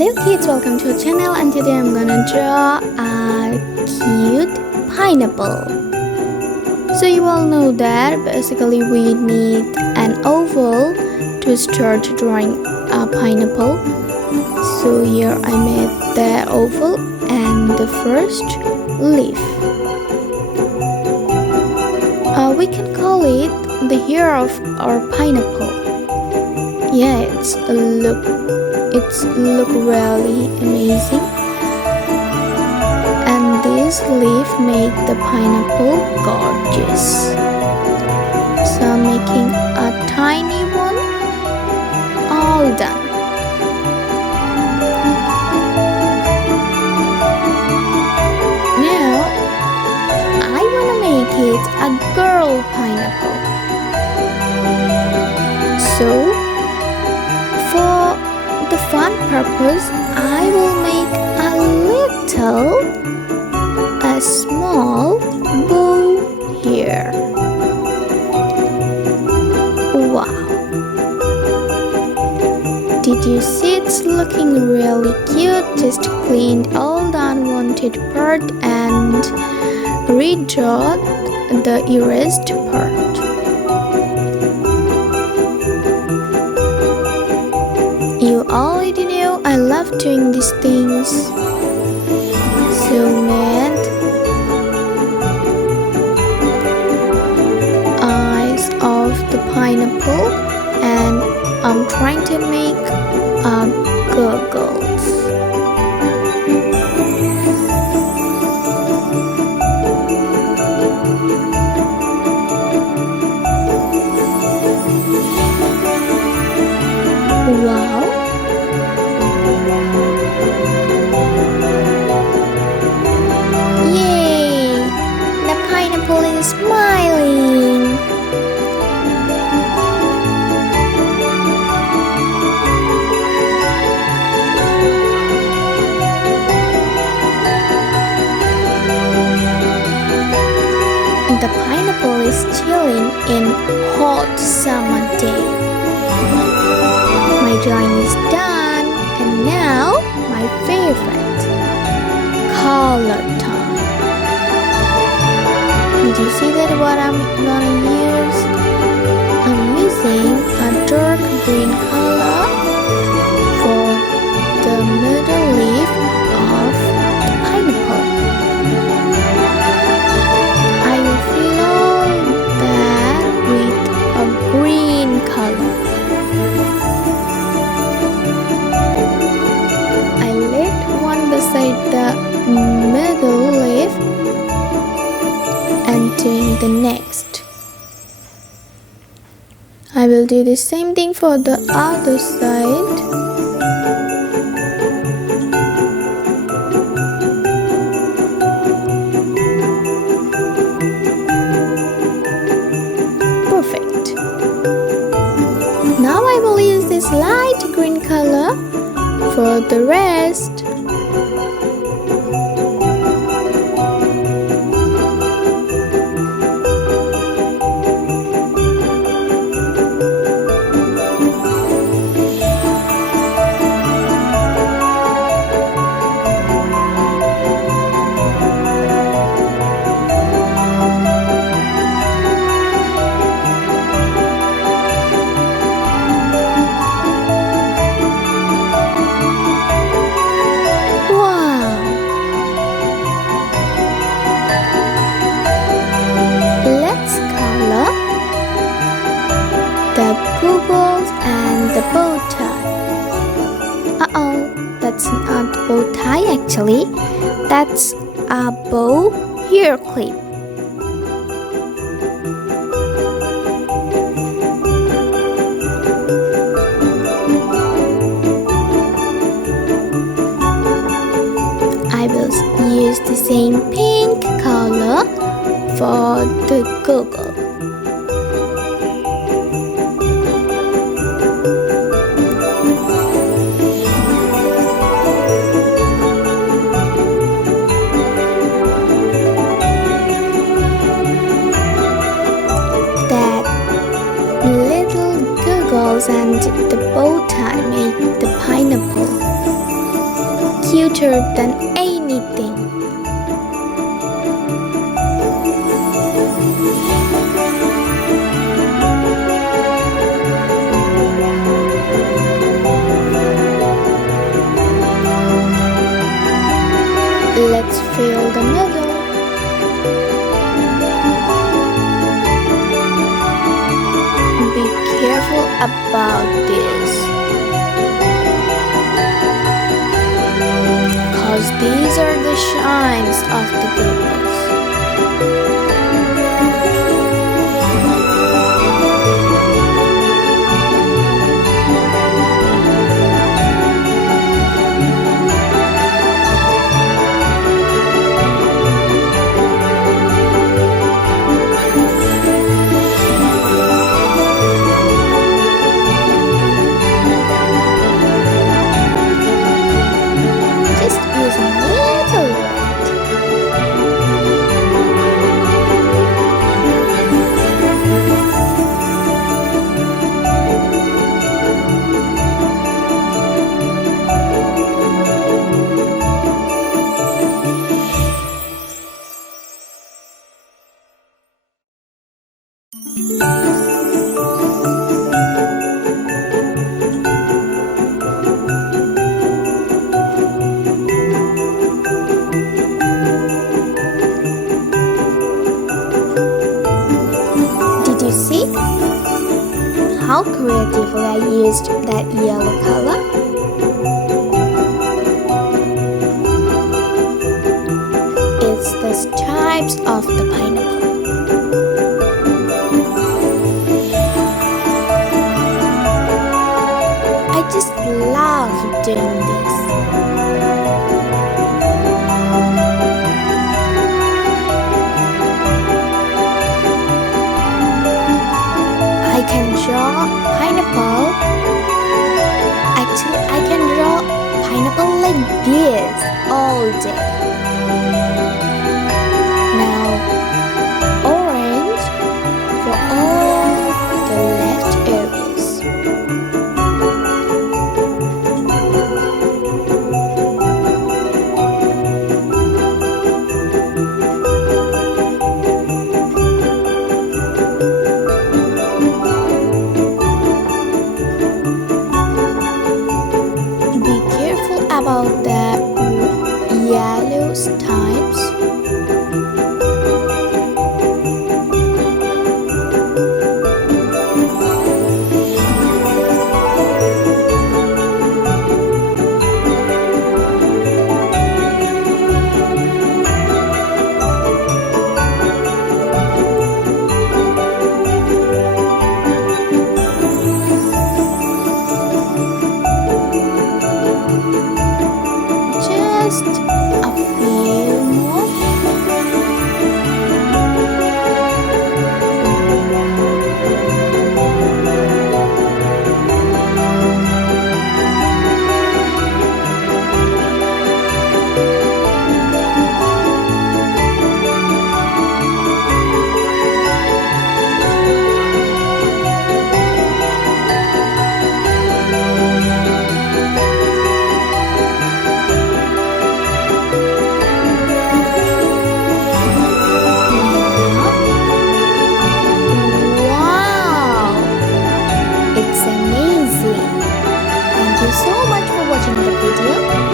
Hello kids, welcome to our channel, and today I'm gonna draw a cute pineapple. So you all know that basically we need an oval to start drawing a pineapple. So here I made the oval and the first leaf. We can call it the hair of our pineapple. Yeah, it's look really amazing, and this leaf make the pineapple gorgeous. So I'm making a tiny one. All done. Now I wanna make it a girl pineapple. So for the fun purpose, I will make a small bow here. Wow! Did you see? It's looking really cute. Just cleaned all the unwanted part and redraw the erased part. You already know I love doing these things. So mad. Eyes of the pineapple, and I'm trying to make goggles. Wow. Yay! The pineapple is smiling. The pineapple is chilling in hot summer day. My drawing is done, and now my favorite, color time. Did you see that what I'm gonna use? I'm using a dark green color for the middle leaf of the pineapple. I will fill all that with a green color. I lit one beside the middle leaf and doing the next. I will do the same thing for the other side. Perfect. Now I will use this light green color for the rest. The goggles and the bow tie. That's not bow tie actually. That's a bow hair clip. I will use the same pink color for the goggle. And the bow tie make the pineapple. sweeter than anything. Let's fill the middle. Be careful about this, cause these are the shines of the pupils. Did you see how creatively I used that yellow color? It's the stripes of the pineapple. I just love doing this. I can draw pineapple. Actually, I can draw pineapple like this all day. Now, orange for all the left areas. About the yellow stripes. Just a few more. It's amazing. Thank you so much for watching the video.